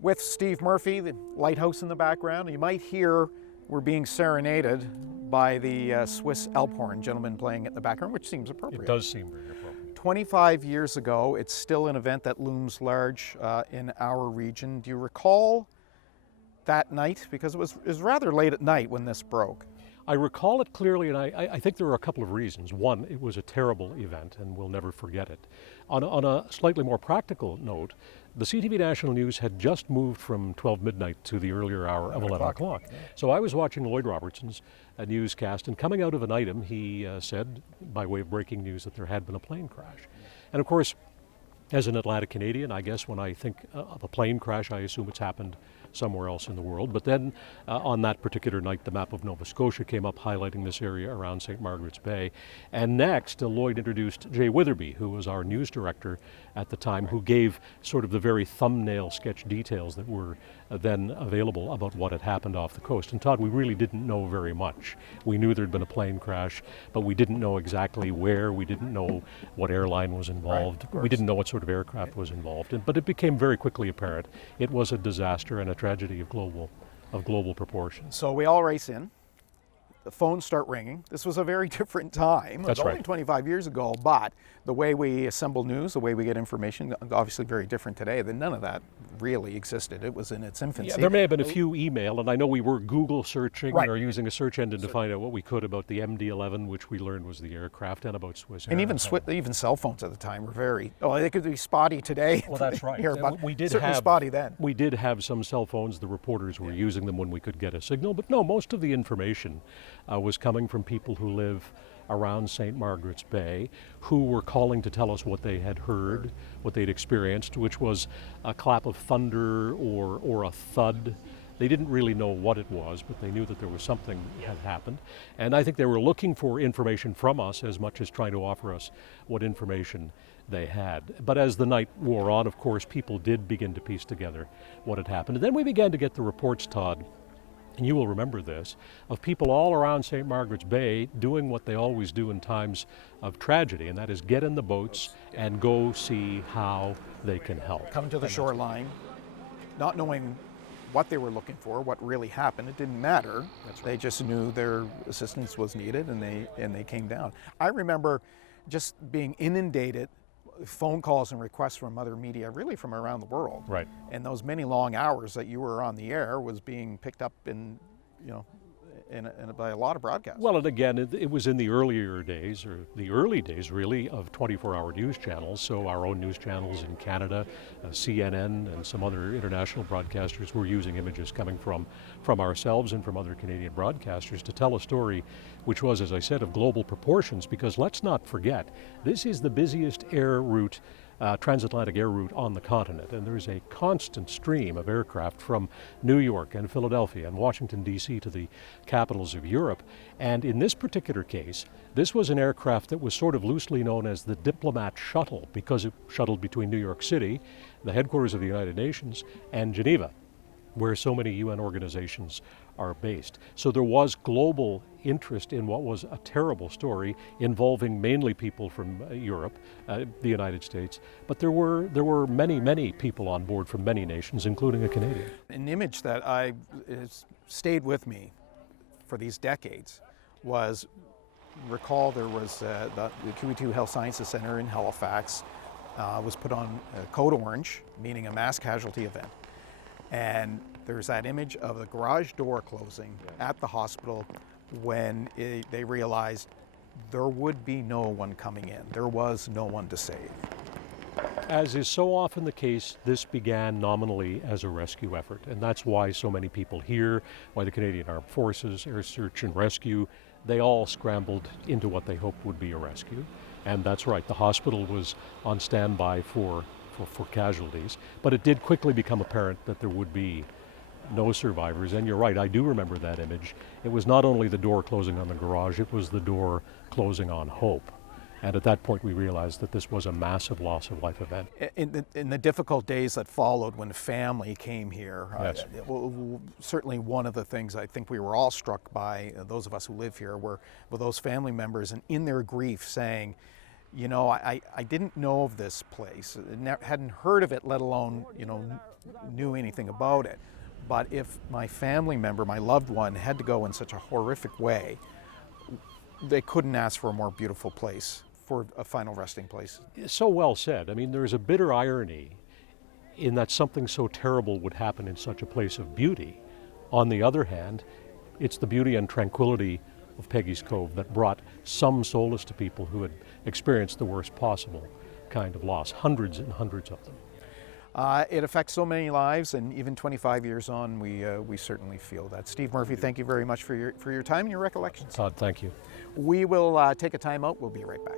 with Steve Murphy, the lighthouse in the background. You might hear we're being serenaded by the Swiss Alphorn gentleman playing in the background, which seems appropriate. It does seem very appropriate. 25 years ago, it's still an event that looms large in our region. Do you recall that night? Because it was rather late at night when this broke. I recall it clearly, and I think there were a couple of reasons. One, it was a terrible event, and we'll never forget it. On a slightly more practical note, the CTV National News had just moved from 12 midnight to the earlier hour of 11 o'clock. So I was watching Lloyd Robertson's newscast, and coming out of an item, he said, by way of breaking news, that there had been a plane crash. And of course, as an Atlantic Canadian, I guess when I think of a plane crash, I assume it's happened somewhere else in the world. But then on that particular night, the map of Nova Scotia came up highlighting this area around St. Margaret's Bay. And next, Lloyd introduced Jay Witherby, who was our news director at the time, who gave sort of the very thumbnail sketch details that were then available about what had happened off the coast. And Todd, we really didn't know very much. We knew there'd been a plane crash, but we didn't know exactly where. We didn't know what airline was involved. Right, we didn't know what sort of aircraft was involved. But it became very quickly apparent it was a disaster and a tragedy of global proportions. So we all race in. The phones start ringing. This was a very different time. That's it was only right. 25 years ago, but the way we assemble news, the way we get information, obviously very different today. Then none of that really existed. It was in its infancy. Yeah, there may have been a few email, and I know we were Google searching Right. or using a search engine to find out what we could about the MD-11, which we learned was the aircraft, and about Swiss Air. And even cell phones at the time were very, they could be spotty today. Well, that's right. Here, but We did certainly have spotty then. We did have some cell phones. The reporters were using them when we could get a signal. But no, most of the information was coming from people who live around St. Margaret's Bay, who were calling to tell us what they had heard, what they'd experienced, which was a clap of thunder or a thud. They didn't really know what it was, but they knew that there was something had happened. And I think they were looking for information from us as much as trying to offer us what information they had. But as the night wore on, of course, people did begin to piece together what had happened. And then we began to get the reports, Todd, and you will remember this, of people all around St. Margaret's Bay doing what they always do in times of tragedy, and that is get in the boats and go see how they can help. Come to the shoreline, not knowing what they were looking for, what really happened. It didn't matter. That's right. They just knew their assistance was needed, and they came down. I remember just being inundated phone calls and requests from other media, really from around the world. Right. And those many long hours that you were on the air was being picked up by a lot of broadcasts. Well, and again, it was in the earlier days, or the early days really, of 24-hour news channels. So our own news channels in Canada, CNN, and some other international broadcasters were using images coming from ourselves and from other Canadian broadcasters to tell a story which was, as I said, of global proportions, because let's not forget, this is the busiest air route, transatlantic air route on the continent, and there's a constant stream of aircraft from New York and Philadelphia and Washington, D.C. to the capitals of Europe. And in this particular case, this was an aircraft that was sort of loosely known as the Diplomat Shuttle, because it shuttled between New York City, the headquarters of the United Nations, and Geneva, where so many UN organizations are based. So there was global interest in what was a terrible story involving mainly people from Europe, the United States, but there were many, many people on board from many nations, including a Canadian. An image that has stayed with me for these decades was, recall there was the QE2 Health Sciences Center in Halifax was put on Code Orange, meaning a mass casualty event. And there's that image of the garage door closing at the hospital when they realized there would be no one coming in. There was no one to save. As is so often the case, this began nominally as a rescue effort, and that's why so many people here, why the Canadian Armed Forces, Air Search and Rescue, they all scrambled into what they hoped would be a rescue. And that's right, the hospital was on standby for casualties, but it did quickly become apparent that there would be no survivors. And you're right, I do remember that image. It was not only the door closing on the garage, it was the door closing on hope. And at that point we realized that this was a massive loss of life event. In the difficult days that followed when family came here, Yes. Certainly one of the things I think we were all struck by, those of us who live here, were those family members and in their grief saying, I didn't know of this place, hadn't heard of it, let alone, knew anything about it. But if my family member, my loved one, had to go in such a horrific way, they couldn't ask for a more beautiful place for a final resting place. So well said. I mean, there's a bitter irony in that something so terrible would happen in such a place of beauty. On the other hand, it's the beauty and tranquility of Peggy's Cove that brought some solace to people who had experienced the worst possible kind of loss, hundreds and hundreds of them. It affects so many lives, and even 25 years on, we certainly feel that. Steve Murphy, thank you very much for your time and your recollections. Todd, thank you. We will take a time out. We'll be right back.